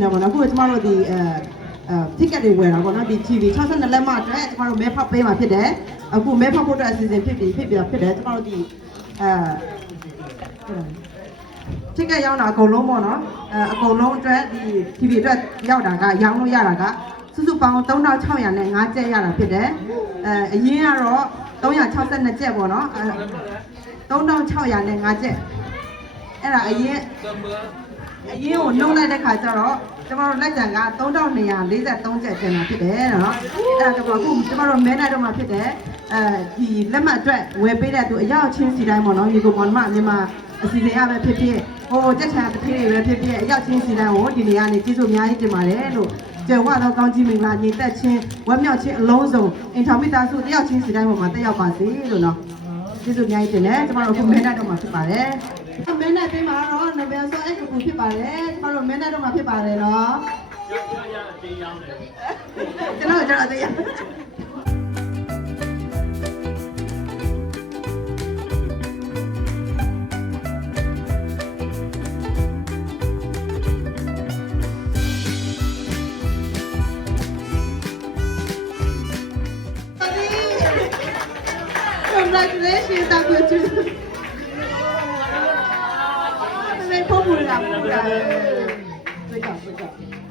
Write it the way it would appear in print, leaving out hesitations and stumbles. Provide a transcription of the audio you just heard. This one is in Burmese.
လည်းပေါ့နော်အခုကျမတို့ဒီticket တွေဝယ်တာပေါ့နော်ဒီ TV 62လက်မှတ်အတွက်ကျမတို့မဲဖောက်ပေးမှာဖြစ်တယ်အခုမဲဖောက်ဖို့အတွက်အစီအစဉ်ဖြစ်တယ်ကျမတို့ဒီticket ရောက်တာအကုန်လုံးပေါ့နော်အကုန်လုံးအတွက်ဒီ TV အတွက်ရောက်တာကရောင်းလို့ရတာကစုစုပေါင်း3600နဲ့5ကျက်ရတာဖြစ်တယ်အရင်ကတော့362ကျက်ပေါ့နော်3600နဲ့5ကျက်အဲ့ဒါအရင်ကိုနှုတ်လိုက်တဲ့ခါကျတော့ကျမတို့လက်ကျန်က3243ကျက်ကျန်တာဖြစ်တယ်နော်အဲ့ဒါကျမတို့အခုကျမတို့မဲနိုင်တော့မှဖြစ်တယ်ဒီလက်မှတ်အတွက်ဝယ်ပေးတဲ့သူအရောက်ချင်းစီတိုင်းပေါ့နော်ဒီကိုပေါ်မှာမြန်မာအစီအစဉ်အပဲဖြစ်ဖြစ်ဟိုတက်ချာတစ်ခေတ်တွေပဲဖြစ်ဖြစ်အရောက်ချင်းစီတိုင်းကိုဒီနေရာနေကျေးဇူးအများကြီးတင်ပါတယ်လို့ကျေဝါတော့ကောင်းကြီးမင်္ဂလာညီတက်ချင်းဝက်မြောက်ချင်းအလုံးစုံအင်တာမီတာစုတယောက်ချင်းစီတိုင်းပေါ်မှာတက်ရောက်ပါစေလို့နော်ကျေးဇူးအများကြီးတင်တယ်ကျမတို့အခုမဲနိုင်တော့မှဖြစ်ပါတယ်မဲနိုင်ပေးမှာတော့နဘယ်ဆိုအဲ့ကူဖြစ်ပါတယ်ကျမတို့မဲနိုင်တော့မှဖြစ်ပါတယ်နော်ကျွန်တော်တရားCongratulations, Dr. Chu. May popular. Good job.